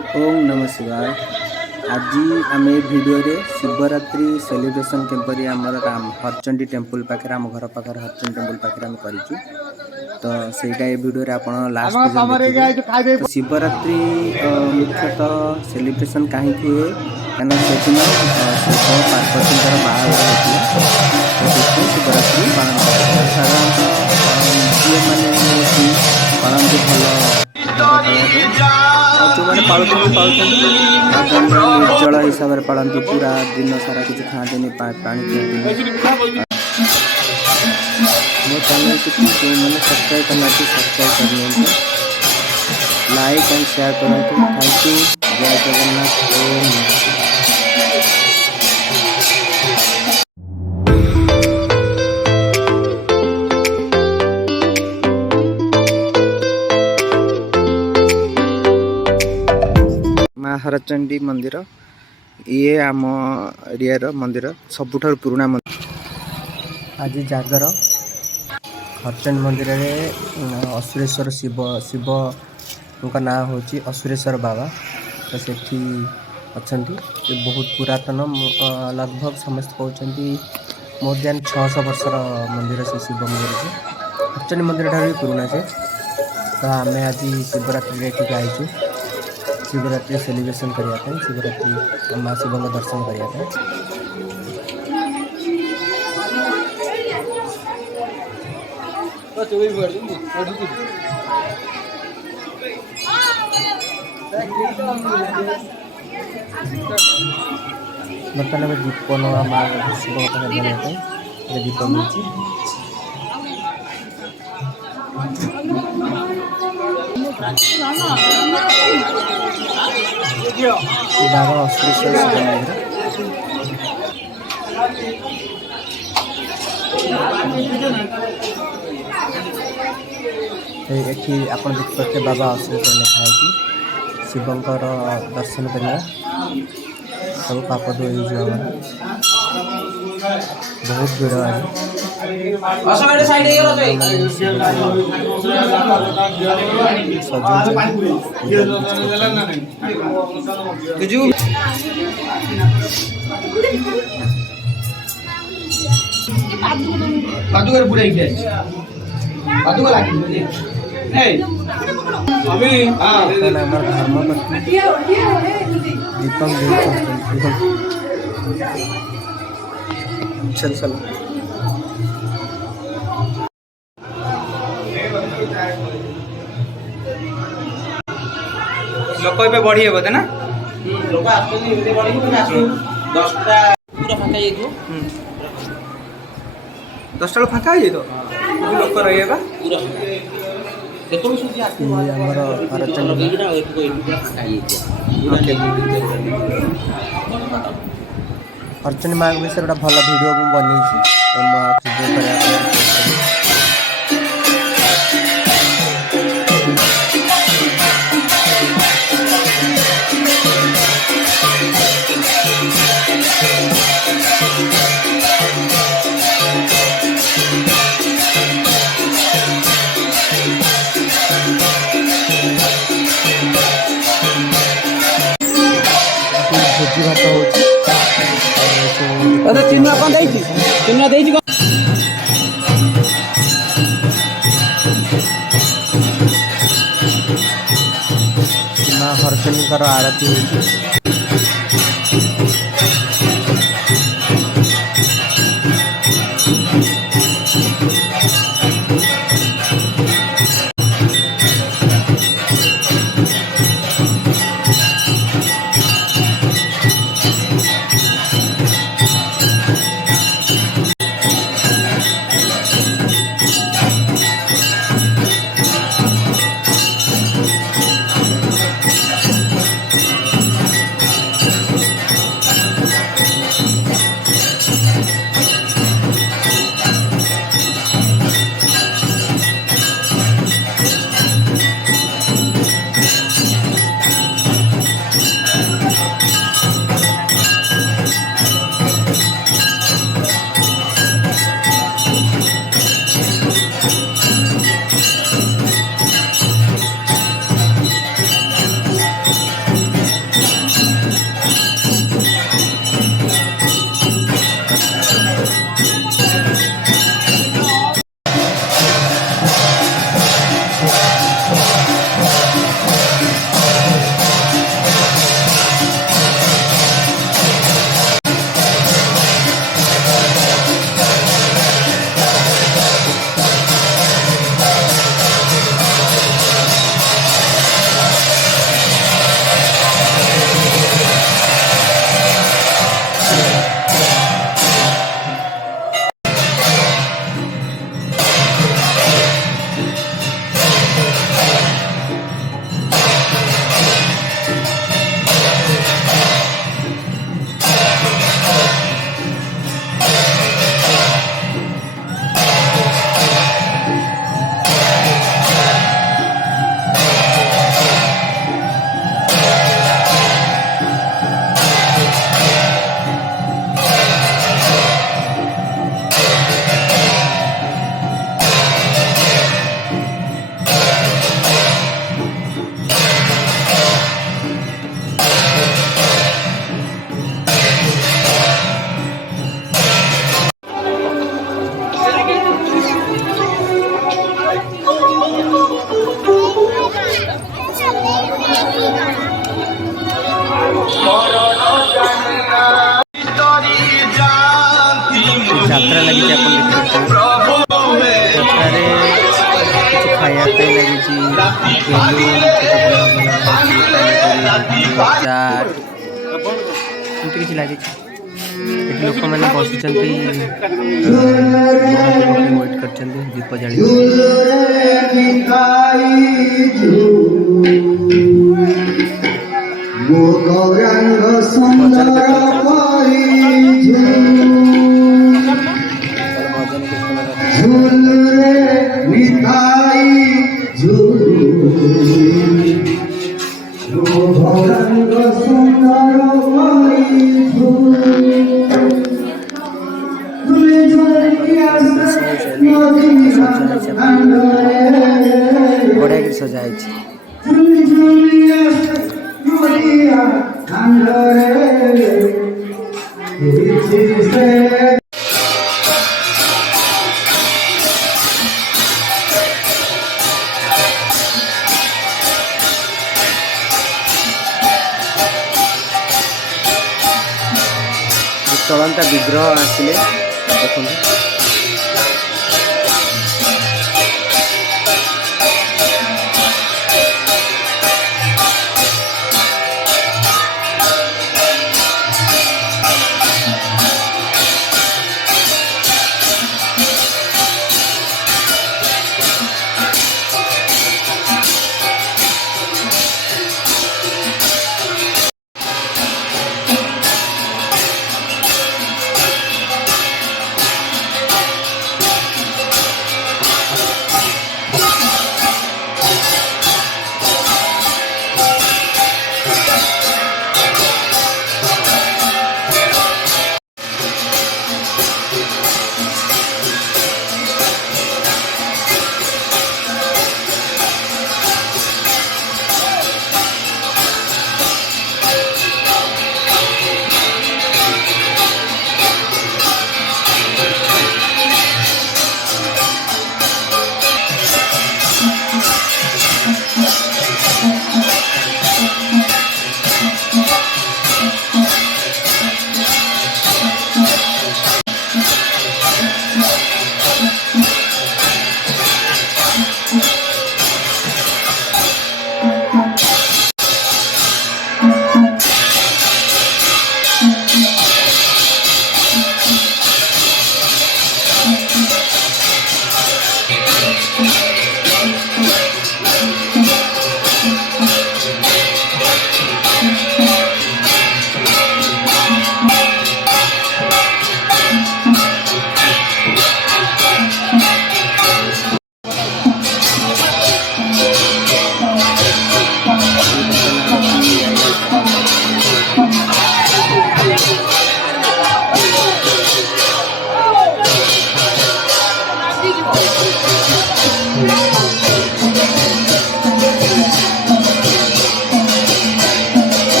ओम नमः शिवाय। आज आम भिडियो शिवरात्रि सेलिब्रेशन केपरी आमर हरचंडी टेम्पल पाखे आम घर पाखे हरचंडी टेम्पल पाखे आम करूँ। तो सहीटा ये भिडियो आपण लास्ट देखिए। तो शिवरात्रि मुख्यतः सेलिब्रेशन कहीं हुए कहना से दिन शिव पार्वती बाहर होता शिवरात्रि पालन कर साधारणतः झील मैंने पालन भल जो मैंने निर्जल हिसाब से पालती पूरा दिन सारा किसी खाते पानी पिंट मो चैनल को जो मैंने सब्सक्राइब करना सब्सक्राइब कर लाइक एंड शेयर करूँ। Thank you. जय जगन्नाथ। माँ हरचंडी मंदिर ये आम एरिया मंदिर सबुठ पुराना मंदिर। आज जागर हरचंडी मंदिर में असुरेश्वर शिव का नाम हूँ असुरेश्वर बाबा। तो सेठी अच्छा बहुत पुरातन लगभग समस्त कहते मोर देन 600 वर्षर मंदिर से शिव मंदिर से हरचंडी मंदिर ठार भी पुराना से। तो आम आज शिवरात्रि ये आईचु शिवरात्रि सेलिब्रेशन करने शिवरात्रि माँ शिव दर्शन करने। बर्तमान दीप नवा माँ शिव दीप मिली बाबा असुरेश्वर शिव मंदिर ये आप देखते बाबा असुरेश्वर लिखाई शिवंकर दर्शन करवा सब पाप धोई बहुत भीड़ चल चल लोक ए बढ़ी हे बोधे ना लोक आसुनी एते बढ़ी को आसु 10टा पूरा फाटा हे तो 10टा फाका हे तो लोक रहे बा पूरा देखो सुजी आसु हमर हरचंडी एटा एटको एटा फाटा हे पूरा हरचंडी माँ विषय गोटे भल भिडियो बन भोजी भात हो चिन्ह कौन देइछि चिन्ह देइछि माँ हरचंडी आरती हो ଚାଟ୍ ଏମିତି କିଛି ଲାଗିଛି। ଏଠି ଲୋକମାନେ ବସିଛନ୍ତି, ୱେଟ୍ କରିଛନ୍ତି ଦୀପ ଜାଳି। ବଢ଼ିଆ କି ସଜା ହେଇଛି। ଚଳନ୍ତା ବିଗ୍ରହ ଆସିଲେ ଦେଖନ୍ତୁ।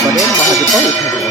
ପରେ ମହାଦୀପ ଉଠାଯିବ।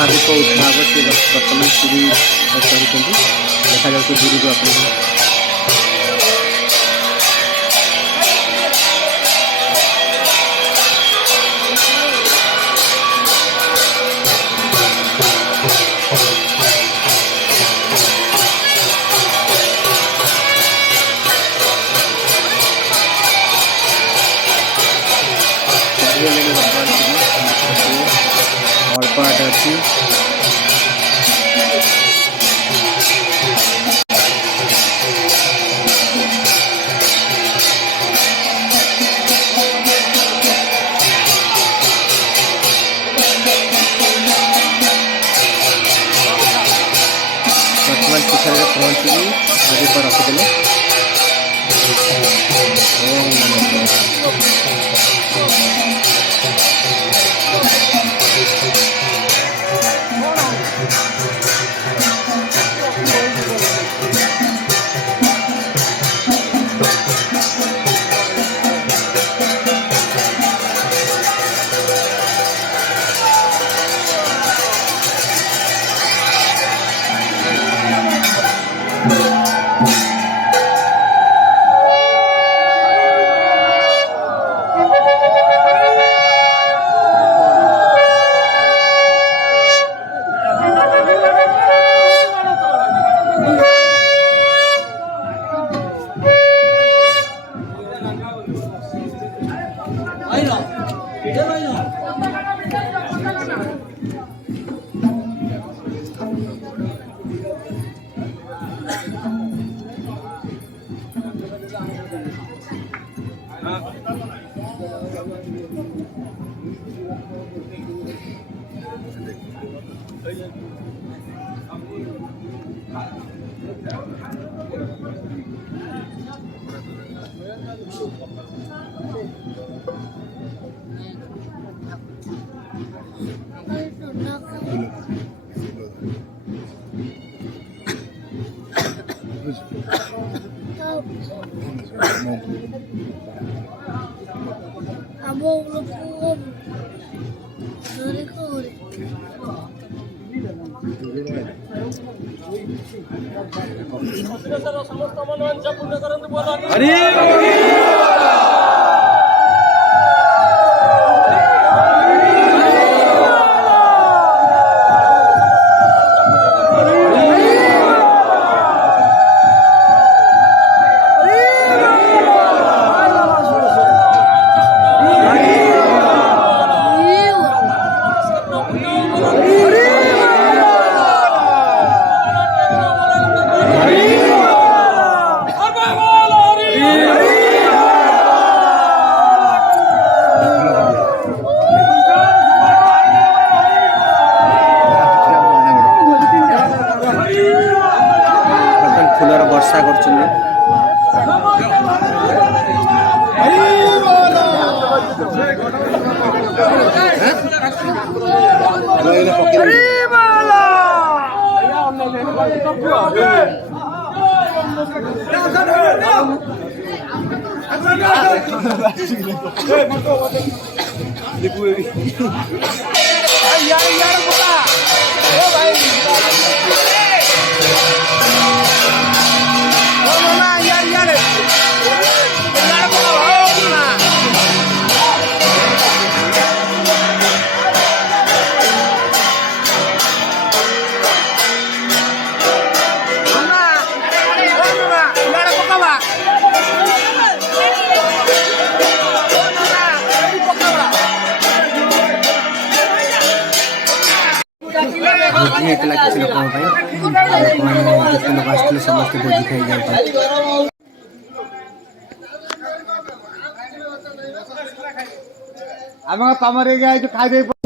महादीप उठा हम सी बर्तमान सीढ़ी देखा जाऊँ दूर को आप अल्प आट अच्छी वर्तमान पिछड़ पहुँची आगे पर रखिदे फूलर वर्षा कर किसी लोक समस्त भोजी खाई जाए आम कम खाई